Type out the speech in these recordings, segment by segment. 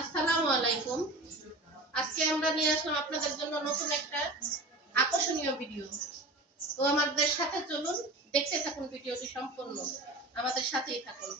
আসসালামু আলাইকুম। আজকে আমরা নিয়ে আসলাম আপনাদের জন্য নতুন একটা আকর্ষণীয় ভিডিও। তো আমাদের সাথে চলুন, দেখতে থাকুন ভিডিওটি সম্পূর্ণ। আমাদের সাথেই থাকুন।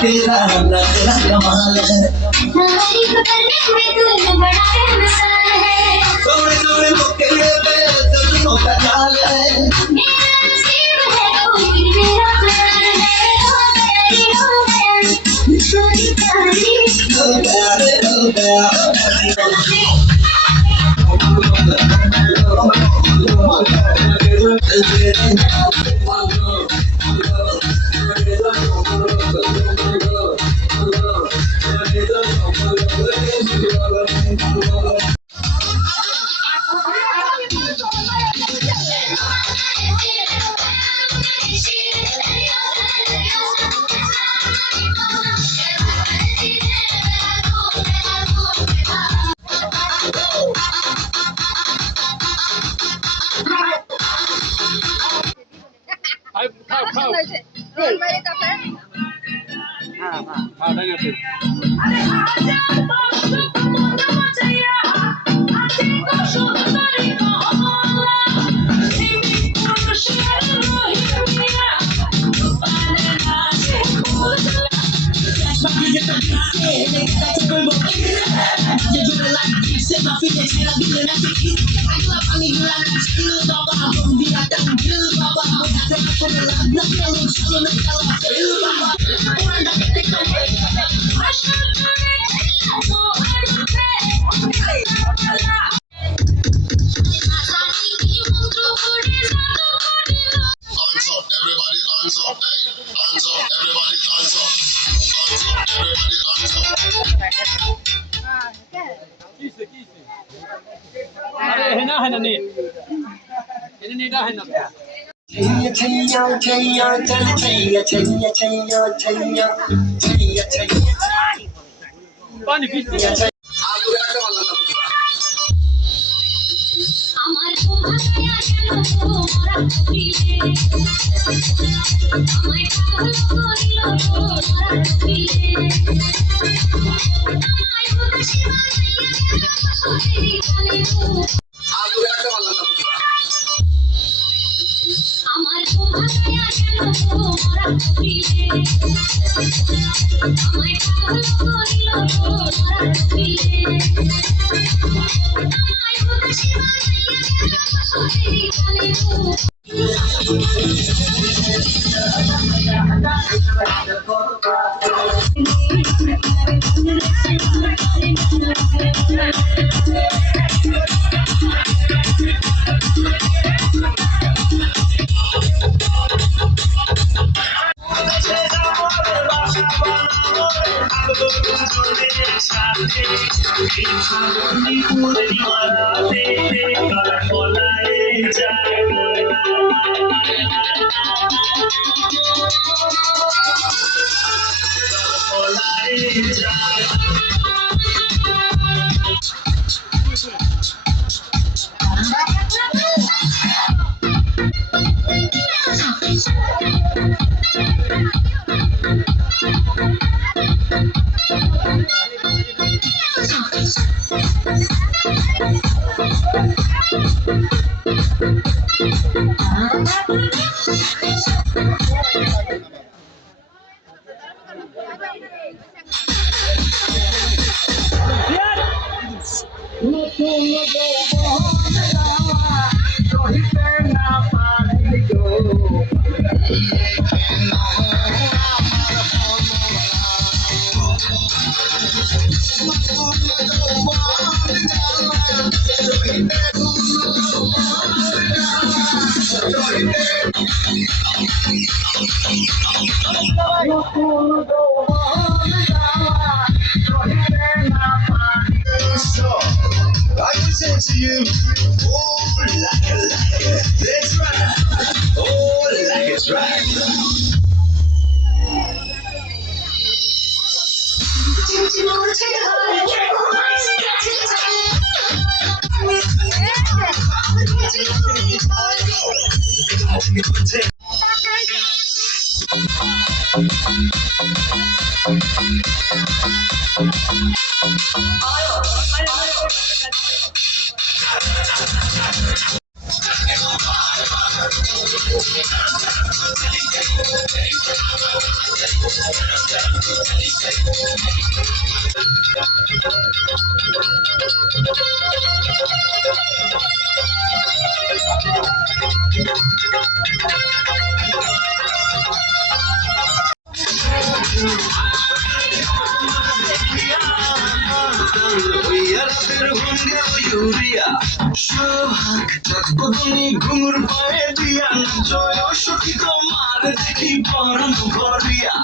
तेरा तेरा कमाल है तारीफ करने में तू बड़ा बेमिसाल है थोड़े थोड़े मौके पे सबको का चाल है मेरा नसीब है कोई मेरा प्यार है हो गया छोटी तारीफ हो गया to you. Oh, like it. That's right. Oh, like it's right. ঘুমুর পায়ে দিয়া জয় সখী তোমার দেখি পরম ভরিয়া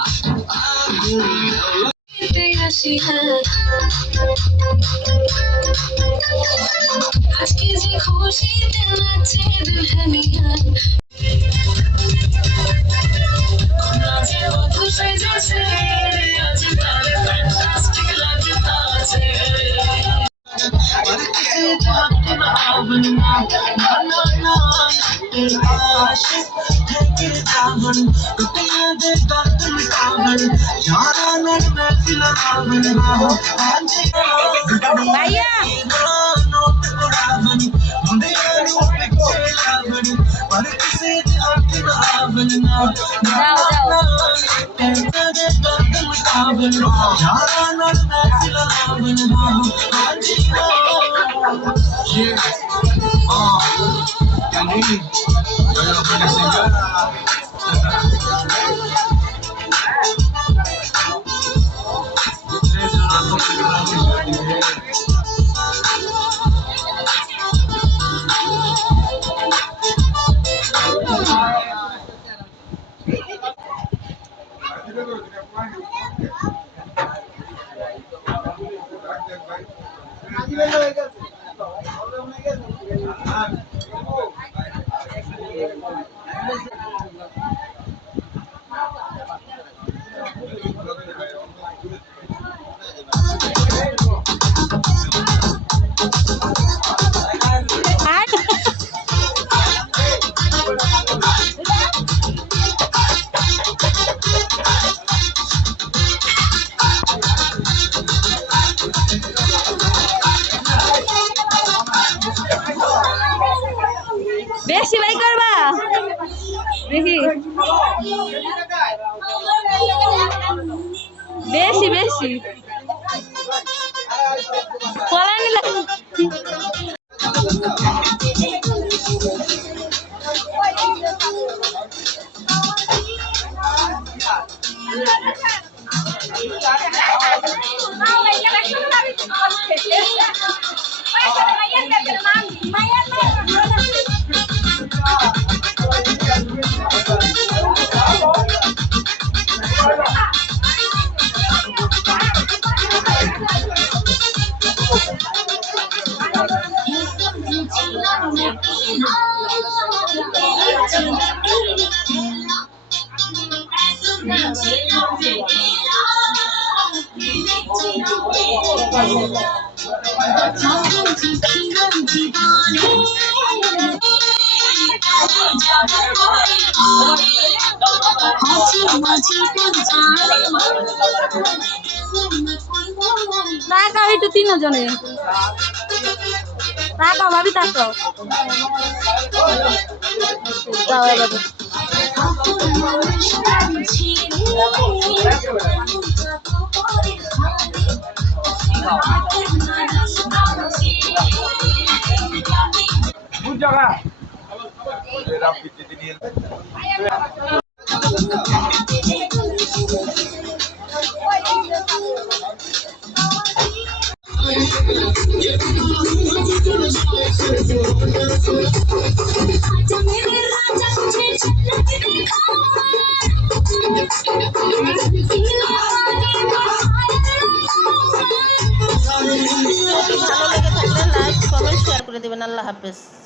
আজকে যে খুশিতে নাচে দুলহানিয়া নাচে মধু সেজেছে আজ তার ফ্যান্টাস্টিক লাগতা আছে ভাইয়া বেশি বাই করবা দেখি বেশি বেশি পলাই নিলা তাকাও একটু তিনজনে তাকাও ভাবি তাকাও যাও এবার ভালো লেগে থাকলে লাইক কমেন্ট শেয়ার করে দিবেন। আল্লাহ হাফেজ।